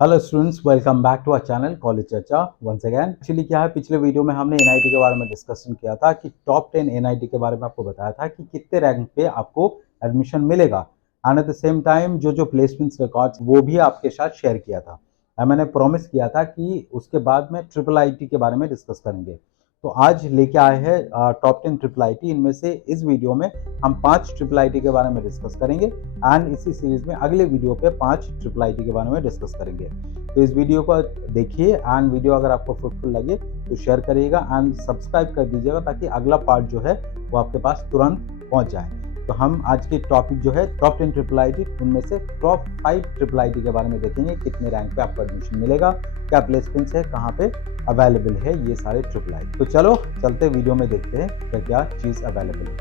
Hello students, welcome back to our channel college चर्चा once again. Actually क्या है, पिछले वीडियो में हमने एनआईटी के बारे में डिस्कशन किया था कि टॉप 10 एनआईटी के बारे में आपको बताया था कि कितने रैंक पे आपको एडमिशन मिलेगा। And at the same time जो जो प्लेसमेंट्स रिकॉर्ड्स वो भी आपके साथ शेयर किया था। और मैंने प्रॉमिस किया था कि उसके बाद में ट्रिपल आईटी के बारे में डिस्कस करेंगे। तो आज लेके आए हैं टॉप 10 ट्रिपल आईटी। इनमें से इस वीडियो में हम 5 ट्रिपल आईटी के बारे में डिस्कस करेंगे एंड इसी सीरीज में अगले वीडियो पे 5 ट्रिपल आईटी के बारे में डिस्कस करेंगे। तो इस वीडियो को देखिए एंड वीडियो अगर आपको फ्रूटफुल लगे तो शेयर करिएगा एंड सब्सक्राइब कर दीजिएगा ताकि अगला पार्ट जो है वो आपके पास तुरंत पहुंच जाए। तो हम आज की टॉपिक जो है टॉप 10 ट्रिपल आईटी, उनमें से टॉप 5 ट्रिपल आईटी के बारे में देखेंगे। कितने रैंक पे आपको एडमिशन मिलेगा, क्या प्लेसमेंट्स है, कहाँ पे अवेलेबल है ये सारे ट्रिपल आईटी। तो चलो चलते वीडियो में देखते हैं क्या क्या चीज़ अवेलेबल है।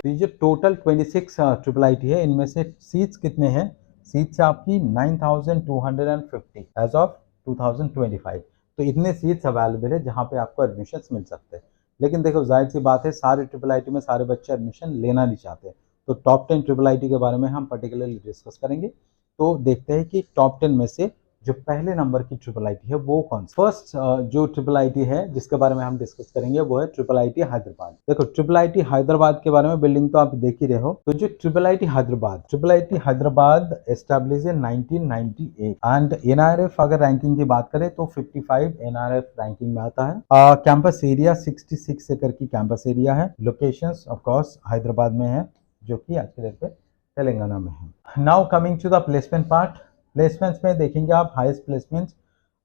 तो ये जो टोटल 26 ट्रिपल आईटी है, इनमें से सीट्स कितने हैं? सीट्स आपकी 9250 एज ऑफ 2025। तो इतने सीट्स अवेलेबल है जहाँ पे आपको एडमिशन मिल सकते हैं। लेकिन देखो, जाहिर सी बात है, सारे ट्रिपल आईटी में सारे बच्चे एडमिशन लेना नहीं चाहते। तो टॉप 10 ट्रिपल आईटी के बारे में हम पर्टिकुलरली डिस्कस करेंगे। तो देखते हैं कि टॉप 10 में से जो पहले नंबर की ट्रिपल आईटी है वो कौन सी। फर्स्ट जो ट्रिपल आईटी है जिसके बारे में हम डिस्कस करेंगे वो है ट्रिपल आईटी हैदराबाद। देखो, ट्रिपल आईटी हैदराबाद के बारे में बिल्डिंग तो आप देख ही रहे हो। तो जो triple IT Hyderabad establish in 1998 and NRF अगर रैंकिंग की बात करें तो 55 एनआरएफ रैंकिंग में आता है। कैंपस एरिया 66 एकड़ की कैंपस एरिया है। लोकेशंस ऑफ कोर्स हैदराबाद में है, जो कि आज के डेट पे तेलंगाना में है। Now coming to the placement part. Placements में देखेंगे आप, हाईएस्ट प्लेसमेंट्स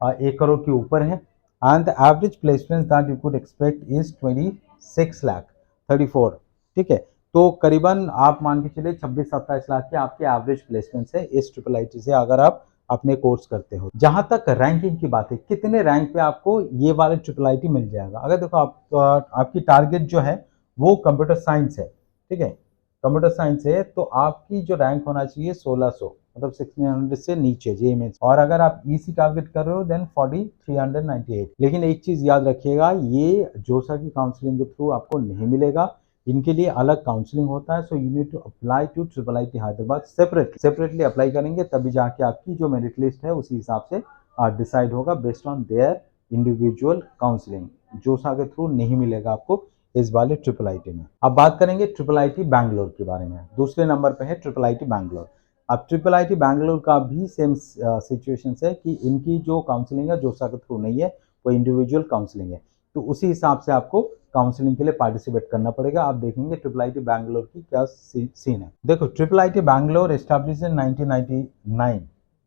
1 करोड़ के ऊपर है and the average placement that you could expect is 26 lakh 34। ठीक है, तो करीबन आप मान के चलिए 26-27 लाख के आपके एवरेज प्लेसमेंट्स है इस ट्रिपल आईटी से अगर आप अपने कोर्स करते हो। जहां तक रैंकिंग की बात है, कितने रैंक पे आपको ये वाले ट्रिपल आईटी मिल जाएगा। अगर देखो, आपकी टारगेट जो है वो कंप्यूटर साइंस है। ठीक है, कंप्यूटर साइंस है तो आपकी जो रैंक होना चाहिए 1600, मतलब 1600 से नीचे जे में। और अगर आप ईसी टारगेट कर रहे हो देन 4398। लेकिन एक चीज याद रखिएगा, ये जोसा की काउंसलिंग के थ्रू आपको नहीं मिलेगा। इनके लिए अलग काउंसलिंग होता है। So you need to apply to triple IT Hyderabad separately apply करेंगे, तभी जाके आपकी जो मेरिट लिस्ट है उसी हिसाब से डिसाइड होगा based on their individual counselling. जोसा के थ्रू नहीं मिलेगा आपको इस वाले ट्रिपल आईटी में। अब बात करेंगे ट्रिपल आईटी बैंगलोर के बारे में। दूसरे नंबर पे है ट्रिपल आईटी बैंगलोर। अब ट्रिपल आईटी बैंगलोर का भी सेम सिचुएशन है कि इनकी जो काउंसलिंग है जोसा के थ्रू नहीं है, वो इंडिविजुअल काउंसलिंग है। तो उसी हिसाब से आपको काउंसलिंग के लिए पार्टिसिपेट करना पड़ेगा। आप देखेंगे ट्रिपल आईटी बैंगलोर की क्या सीन है। देखो, triple IT Bangalore establish in 1999,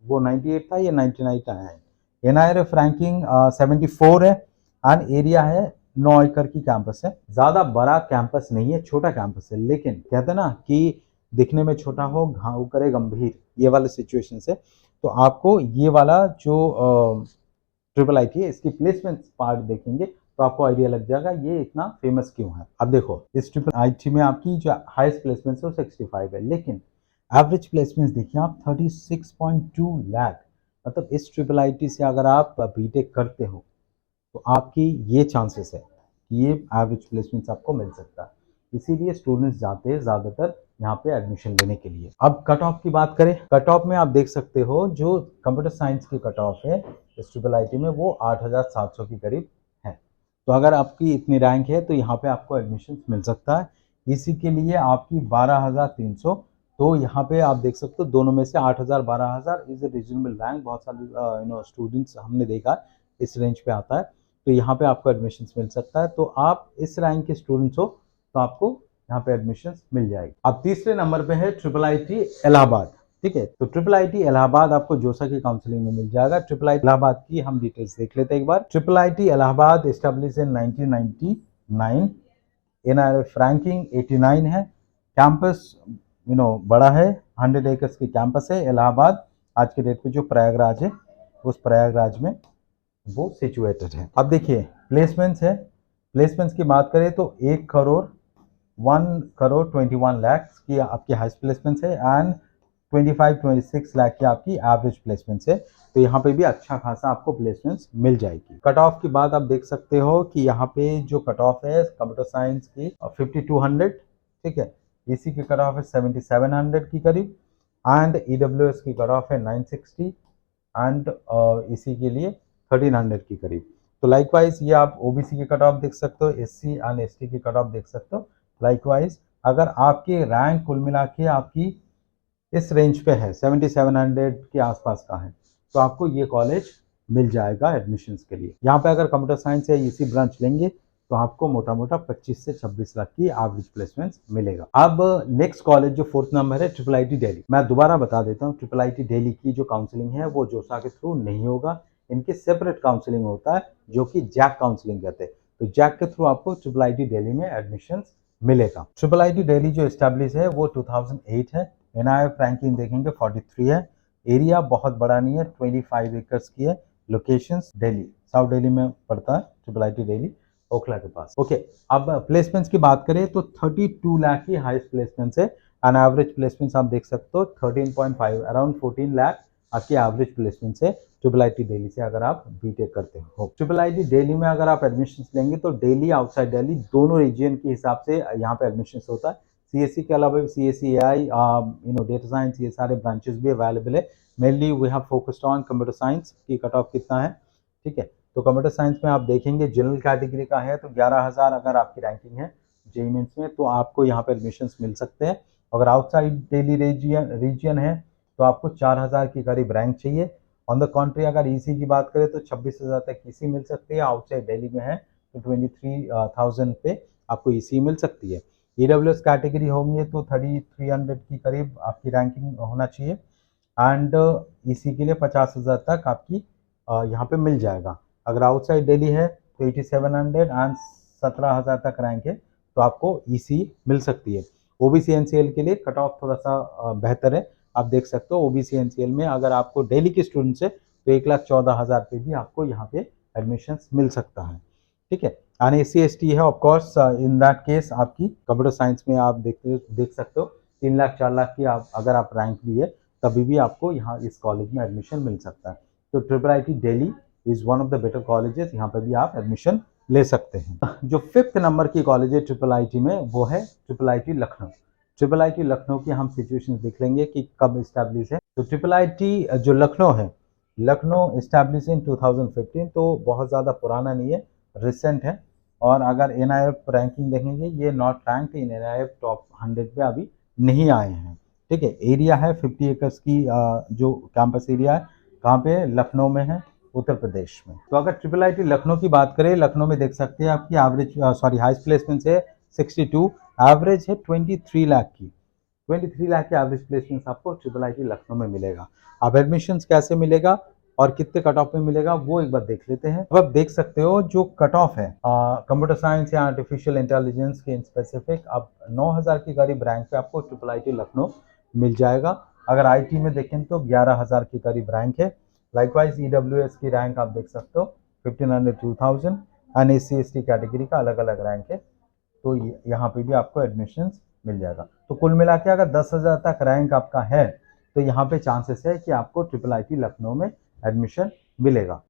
वो 98 था, ये 1999। एनआईआरएफ रैंकिंग 74 है एंड एरिया है 9 एकड़ की कैंपस है। ज्यादा बड़ा कैंपस नहीं है, छोटा कैंपस है। लेकिन कहते हैं ना कि दिखने में छोटा हो घाव करे गंभीर, ये वाले सिचुएशन से। तो आपको ये वाला जो ट्रिपल आईटी है इसकी प्लेसमेंट पार्ट देखेंगे तो आपको आइडिया लग जाएगा ये इतना फेमस क्यों है। अब देखो, इस ट्रिपल आईटी में आपकी जो हाईएस्ट प्लेसमेंट है वो 65 है, लेकिन एवरेज प्लेसमेंट देखिए आप 36.2 लाख। मतलब इस ट्रिपल आईटी से अगर आप बीटेक करते हो तो आपकी ये चांसेस है कि ये एवरेज प्लेसमेंट्स आपको मिल सकता है। इसीलिए स्टूडेंट्स जाते हैं ज़्यादातर यहाँ पे एडमिशन लेने के लिए। अब कट ऑफ की बात करें, कट ऑफ में आप देख सकते हो जो कंप्यूटर साइंस की कट ऑफ है इस ट्रिपल आईटी में वो 8700 के करीब है। तो अगर आपकी इतनी रैंक है तो यहाँ पे आपको एडमिशन मिल सकता है। इसी के लिए आपकी 12300। तो यहाँ पे आप देख सकते हो दोनों में से 8000 12000 इज ए रीजनेबल रैंक। बहुत सारे स्टूडेंट्स हमने देखा इस रेंज पे आता है। तो यहाँ पे आपको एडमिशन मिल सकता है। तो आप इस रैंक के स्टूडेंट्स हो तो आपको यहाँ पे एडमिशन मिल जाएगी। अब तीसरे नंबर पे है ट्रिपल आईटी इलाहाबाद। ठीक है, तो ट्रिपल आईटी इलाहाबाद आपको जोसा की काउंसलिंग में मिल जाएगा। ट्रिपल आईटी इलाहाबाद की हम डिटेल्स देख लेते हैं एक बार। Triple IT Allahabad establish in 1999। NRF ranking 89 है। कैंपस बड़ा है, 100 एकर्स की कैंपस है इलाहाबाद। आज के डेट पे जो प्रयागराज है उस प्रयागराज में वो सिचुएटेड है। अब देखिए प्लेसमेंट्स है। प्लेसमेंट्स की बात करें तो 1 करोड़ 21 लाख की आपकी हाईएस्ट प्लेसमेंट्स है एंड 25-26 लाख की आपकी एवरेज प्लेसमेंट्स है। तो यहाँ पे भी अच्छा खासा आपको प्लेसमेंट्स मिल जाएगी। कट ऑफ की बात आप देख सकते हो कि यहाँ पे जो कट ऑफ है कंप्यूटर साइंस की 5200। ठीक है, इसी की कट ऑफ है 7700 की करीब। एंड ईडब्ल्यूएस की कट ऑफ है 960 एंड इसी के लिए 1300 के करीब। तो लाइकवाइज ये आप ओबीसी की कट ऑफ देख सकते हो, एससी एंड एसटी की कट ऑफ देख सकते हो। लाइकवाइज अगर आपकी रैंक कुल मिला के आपकी इस रेंज पे है 7700 के आसपास का है, तो आपको ये कॉलेज मिल जाएगा एडमिशन्स के लिए। यहाँ पे अगर कंप्यूटर साइंस या ईसी ब्रांच लेंगे तो आपको मोटा मोटा 25 से 26 लाख की एवरेज प्लेसमेंट्स मिलेगा। अब नेक्स्ट कॉलेज जो फोर्थ नंबर है ट्रिपल आईटी दिल्ली। मैं दोबारा बता देता हूँ, ट्रिपल आईटी दिल्ली की जो काउंसलिंग है वो जोसा के थ्रू नहीं होगा, इनकी सेपरेट काउंसलिंग होता है जो कि जैक काउंसलिंग कहते हैं। तो जैक के थ्रू आपको ट्रिपल आईटी दिल्ली में एडमिशन मिलेगा। ट्रिपल आईटी दिल्ली जो एस्टैब्लिश है वो 2008 है। एनआईएफ रैंकिंग देखेंगे 43 है। एरिया बहुत बड़ा नहीं है, 25 एकर्स की है। लोकेशंस दिल्ली, साउथ दिल्ली में पड़ता है ट्रिपल आईटी दिल्ली, ओखला के पास। ओके, अब प्लेसमेंट्स की बात करें तो 32 लाख की हाईएस्ट प्लेसमेंट्स है। एन एवरेज प्लेसमेंट्स आप देख सकते हो 13.5, अराउंड 14 लाख आपकी एवरेज प्लेसमेंट्स है ट्रिपल आईटी दिल्ली से अगर आप बीटेक करते हो। ट्रिपल आईटी दिल्ली में अगर आप एडमिशन लेंगे तो दिल्ली आउटसाइड दिल्ली दोनों रीजन के हिसाब से यहाँ पे एडमिशन होता है। सीएससी के अलावा भी सीएससी एआई डेटा साइंस ये सारे ब्रांचेस भी अवेलेबल है। Mainly we have focused on computer science की कट ऑफ कितना है, ठीक है। तो कंप्यूटर साइंस में आप देखेंगे जनरल कैटेगरी का है तो 11,000 अगर आपकी रैंकिंग है जेईई मेंस में तो आपको यहाँ पे एडमिशन मिल सकते हैं। अगर आउटसाइड दिल्ली रीजन है तो आपको 4,000 के करीब रैंक चाहिए। ऑन द कॉन्ट्री अगर ईसी की बात करें तो 26,000 तक ईसी मिल सकती है। आउटसाइड दिल्ली में है तो 23,000 पे आपको ईसी मिल सकती है। ईडब्ल्यूएस कैटेगरी होंगी तो 3,300 की करीब आपकी रैंकिंग होना चाहिए एंड ईसी के लिए 50,000 तक आपकी यहाँ पे मिल जाएगा। अगर आउटसाइड दिल्ली है तो 8700 एंड 17,000 तक रैंक है तो आपको ईसी मिल सकती है। ओबीसी एनसीएल के लिए कट ऑफ थोड़ा सा बेहतर है। आप देख सकते हो ओबीसी एनसीएल में अगर आपको दिल्ली के स्टूडेंट से तो 1,14,000 पे भी आपको यहाँ पे एडमिशन मिल सकता है, ठीक है। एंड एससी एसटी है ऑफकोर्स, इन दैट केस आपकी कंप्यूटर साइंस में आप देख सकते हो 3 लाख 4 लाख की अगर आप रैंक भी है तभी भी आपको यहाँ इस कॉलेज में एडमिशन मिल सकता है। तो triple IT Delhi is one of the better colleges, यहाँ पे भी आप एडमिशन ले सकते हैं। जो 5th नंबर की कॉलेज है ट्रिपल आईटी में वो है triple IT Lucknow. Triple IT Lucknow की हम सिचुएशन देख लेंगे कि कब इस्टेब्लिश है। तो ट्रिपल आईटी जो लखनऊ है, लखनऊ इस्टेब्लिश इन 2015, तो बहुत ज़्यादा पुराना नहीं है, रिसेंट है। और अगर एनआईएफ रैंकिंग देखेंगे ये not rank in NIF top 100 पे अभी नहीं आए हैं, ठीक है। एरिया है 50 एकर्स की, जो कैंपस एरिया है कहाँ पे, लखनऊ में है, उत्तर प्रदेश में। तो अगर ट्रिपल आईटी लखनऊ की बात करें, लखनऊ में देख सकते हैं आपकी एवरेज हाईएस्ट प्लेसमेंट है 62, एवरेज है 23 लाख की। 23 लाख की एवरेज प्लेसमेंट आपको ट्रिपल आईटी लखनऊ में मिलेगा। अब एडमिशन कैसे मिलेगा और कितने कट ऑफ में मिलेगा वो एक बार देख लेते हैं। अब आप देख सकते हो जो कट ऑफ है कंप्यूटर साइंस या आर्टिफिशियल इंटेलिजेंस के इन स्पेसिफिक, अब 9,000 की करीब रैंक पे आपको ट्रिपल आईटी लखनऊ मिल जाएगा। अगर आईटी में देखें तो 11,000 की करीब रैंक है। लाइकवाइज ईडब्ल्यूएस की रैंक आप देख सकते हो 1500 2000 एंड एससी एसटी कैटेगरी का अलग अलग रैंक है, तो यहाँ पे भी आपको एडमिशन मिल जाएगा। तो कुल मिला के अगर 10,000 तक रैंक आपका है तो यहाँ पे चांसेस है कि आपको ट्रिपल आईटी लखनऊ में एडमिशन मिलेगा।